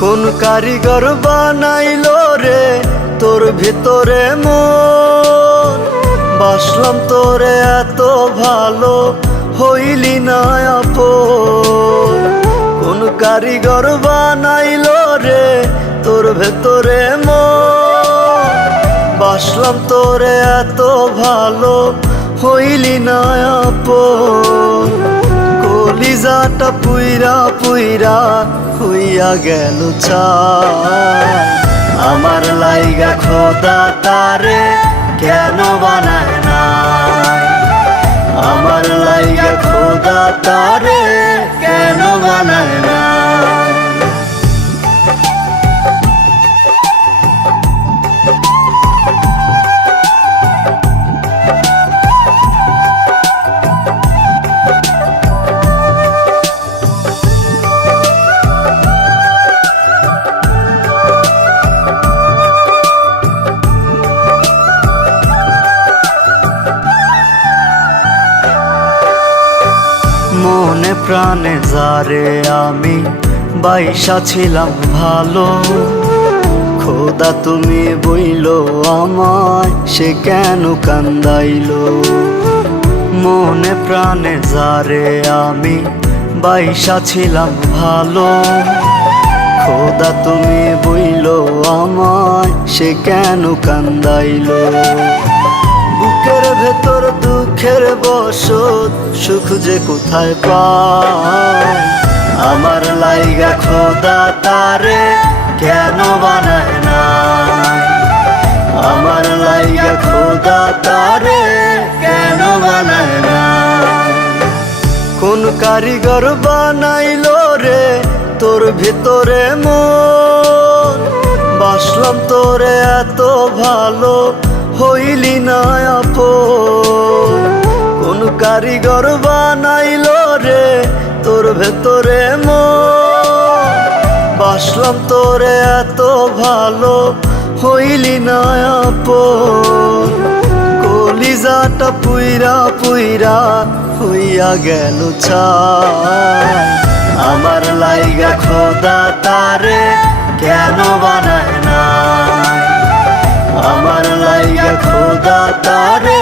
কোন কারিগর বানাইলো রে তোর ভিতরে মন? বাসলাম তোরে এত ভালো, হইলি না আপন। কোন কারিগর বানাইলো রে তোর ভেতরে মন? বাসলাম তোরে এত ভালো, হইলি না আপন। কলিজাটা পুইরা পুইরা হইয়া গেল ছাই। আমার লাইগা খোদা তারে কেন বানায় না? আমার লাইগা খোদা তারে কেন বানায় না? মনে প্রাণে যারে আমি বাইসা ছিলাম ভালো, খোদা তুমি বইলো আমায় সে কেন কান্দাইলো? মনে প্রাণে যারে আমি বাইসা ছিলাম ভালো, খোদা তুমি বইলো আমায় সে কেন কান্দাইলো? বুকের ভেতর দুঃখের বসত, সুখ যে কোথায় পাই? আমার লাইগা খোদা তারে কেন বানায় না? আমার লাইগা খোদা তারে কেন বানায় না? কোন কারিগর বানাইলো রে তোর ভিতরে মন? বাসলাম তোরে এত ভালো, হইলি না আপন। কোন কারিগর বানাইলো রে তোর ভেতরে মন? বাসলাম তোরে এত ভালো, হইলি না আপন। কলিজাটা পুইরা পুইরা হইয়া গেল ছাই। আমার লাইগা খোদা তারে কেন বানায় না? আমার লাইগা খোদা তারে